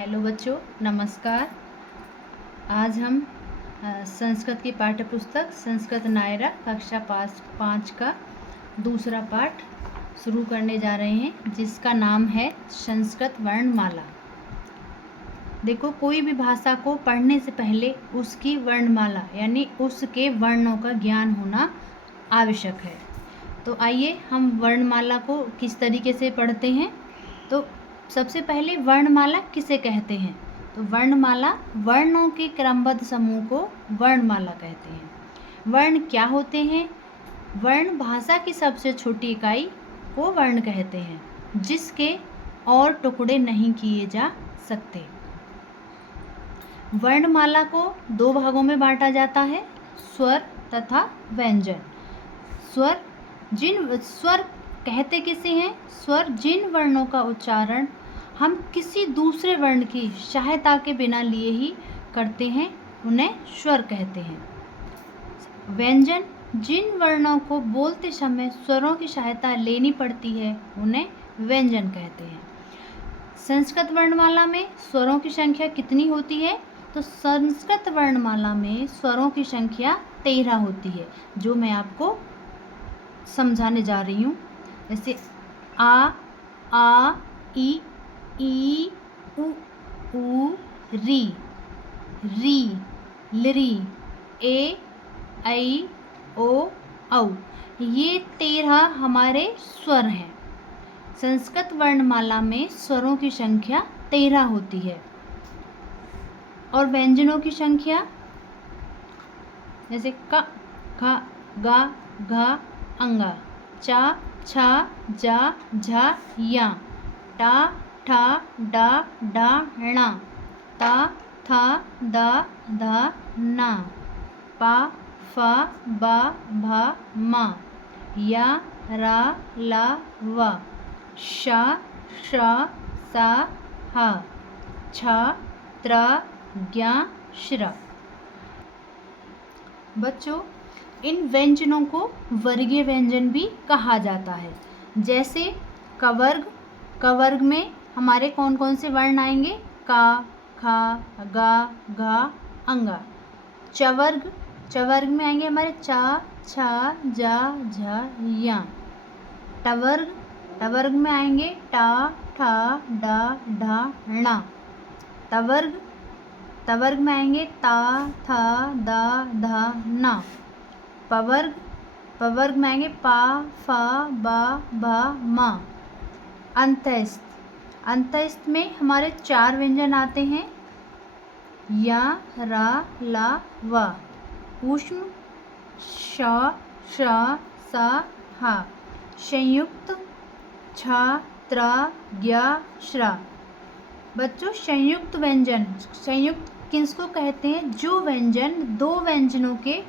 Hello बच्चों, नमस्कार। आज हम संस्कृत की पाठ्य पुस्तक संस्कृत नायरा कक्षा 5 का दूसरा पाठ शुरू करने जा रहे हैं, जिसका नाम है संस्कृत वर्णमाला। देखो, कोई भी भाषा को पढ़ने से पहले उसकी वर्णमाला यानी उसके वर्णों का ज्ञान होना आवश्यक है। तो आइए हम वर्णमाला को किस तरीके से पढ़ते हैं। तो सबसे पहले वर्णमाला किसे कहते हैं? तो वर्णमाला वर्णों के क्रमबद्ध समूह को वर्णमाला कहते हैं। वर्ण क्या होते हैं? वर्ण भाषा की सबसे छोटी इकाई को वर्ण कहते हैं, जिसके और टुकड़े नहीं किए जा सकते। वर्णमाला को दो भागों में बांटा जाता है, स्वर तथा व्यंजन। स्वर कहते किसे हैं? स्वर जिन वर्णों का उच्चारण हम किसी दूसरे वर्ण की सहायता के बिना लिए ही करते हैं, उन्हें स्वर कहते हैं। व्यंजन जिन वर्णों को बोलते समय स्वरों की सहायता लेनी पड़ती है, उन्हें व्यंजन कहते हैं। संस्कृत वर्णमाला में स्वरों की संख्या कितनी होती है? तो संस्कृत वर्णमाला में स्वरों की संख्या 13 होती है, जो मैं आपको समझाने जा रही हूँ। जैसे आ, ई, उ, री, लिरी, ए, ऐ, ओ, औ। ये 13 हमारे स्वर हैं। संस्कृत वर्णमाला में स्वरों की संख्या 13 होती है। और व्यंजनों की संख्या जैसे क, ख, ग, घ, अंगा, चा, छा, जा, झा, या, टा, ठा, डा, डा, णा, ता, था, दा, धा, ना, पा, फा, बा, भा, मा, या, रा, ला, वा, शा, शा, सा, हा, छा, त्रा, ज्ञा, श्रा। बच्चों, इन व्यंजनों को वर्गीय व्यंजन भी कहा जाता है। जैसे कवर्ग में हमारे कौन कौन से वर्ण आएंगे? का, खा, गा, घा, अंगा। चवर्ग में आएंगे हमारे चा, छा, जा, झा, या। टवर्ग में आएंगे टा, ठा, डा, ढा, णा। तवर्ग में आएंगे ता, था, दा, धा, ना। पवर्ग में आएंगे पा, फा, बा, भा, मा। अंतस्थ में हमारे 4 व्यंजन आते हैं, या, रा, ला, वा। ऊष्म श, श, सा, हा। संयुक्त छा, त्रा, ज्ञा, श्रा। बच्चों, संयुक्त किसको कहते हैं? जो व्यंजन 2 व्यंजनों के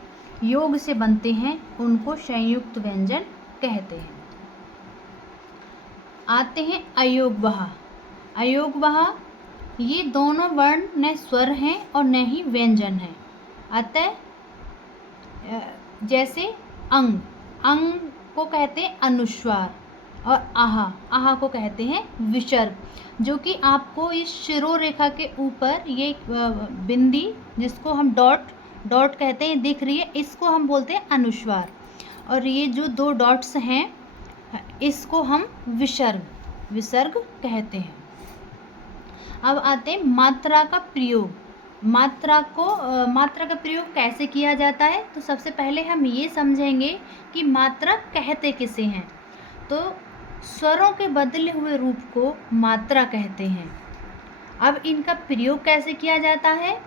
योग से बनते हैं, उनको संयुक्त व्यंजन कहते हैं। आते हैं अयोगवहा। ये दोनों वर्ण न स्वर हैं और न ही व्यंजन हैं। अतः जैसे अंग को कहते हैं अनुस्वार, और आहा को कहते हैं विसर्ग, जो कि आपको इस शिरोरेखा के ऊपर ये बिंदी, जिसको हम डॉट कहते हैं, दिख रही है, इसको हम बोलते हैं अनुस्वार। और ये जो 2 डॉट्स हैं, इसको हम विसर्ग कहते हैं। अब आते हैं मात्रा का प्रयोग। मात्रा का प्रयोग कैसे किया जाता है? तो सबसे पहले हम ये समझेंगे कि मात्रा कहते किसे हैं। तो स्वरों के बदले हुए रूप को मात्रा कहते हैं। अब इनका प्रयोग कैसे किया जाता है?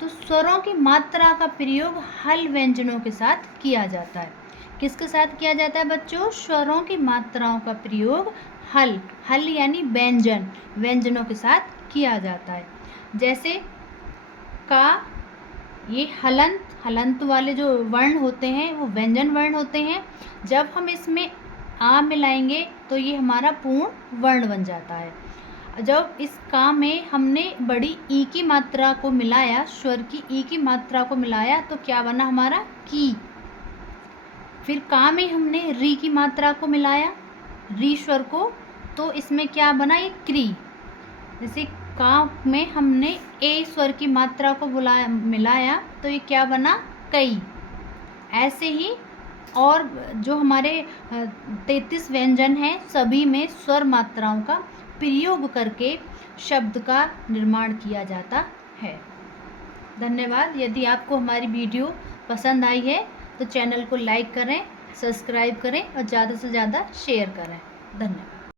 तो स्वरों की मात्रा का प्रयोग हल व्यंजनों के साथ किया जाता है। किसके साथ किया जाता है बच्चों? स्वरों की मात्राओं का प्रयोग हल यानी व्यंजनों के साथ किया जाता है। जैसे का, ये हलंत वाले जो वर्ण होते हैं, वो व्यंजन वर्ण होते हैं। जब हम इसमें आ मिलाएंगे तो ये हमारा पूर्ण वर्ण बन जाता है। जब इस का में हमने बड़ी ई की मात्रा को मिलाया, स्वर की ई की मात्रा को मिलाया, तो क्या बना हमारा? की। फिर का में हमने री की मात्रा को मिलाया, री स्वर को, तो इसमें क्या बना? ये क्री। जैसे का में हमने ए स्वर की मात्रा को मिलाया तो ये क्या बना, कई। ऐसे ही और जो हमारे 33 व्यंजन हैं सभी में स्वर मात्राओं का प्रयोग करके शब्द का निर्माण किया जाता है। धन्यवाद। यदि आपको हमारी वीडियो पसंद आई है तो चैनल को लाइक करें, सब्सक्राइब करें और ज़्यादा से ज़्यादा शेयर करें। धन्यवाद।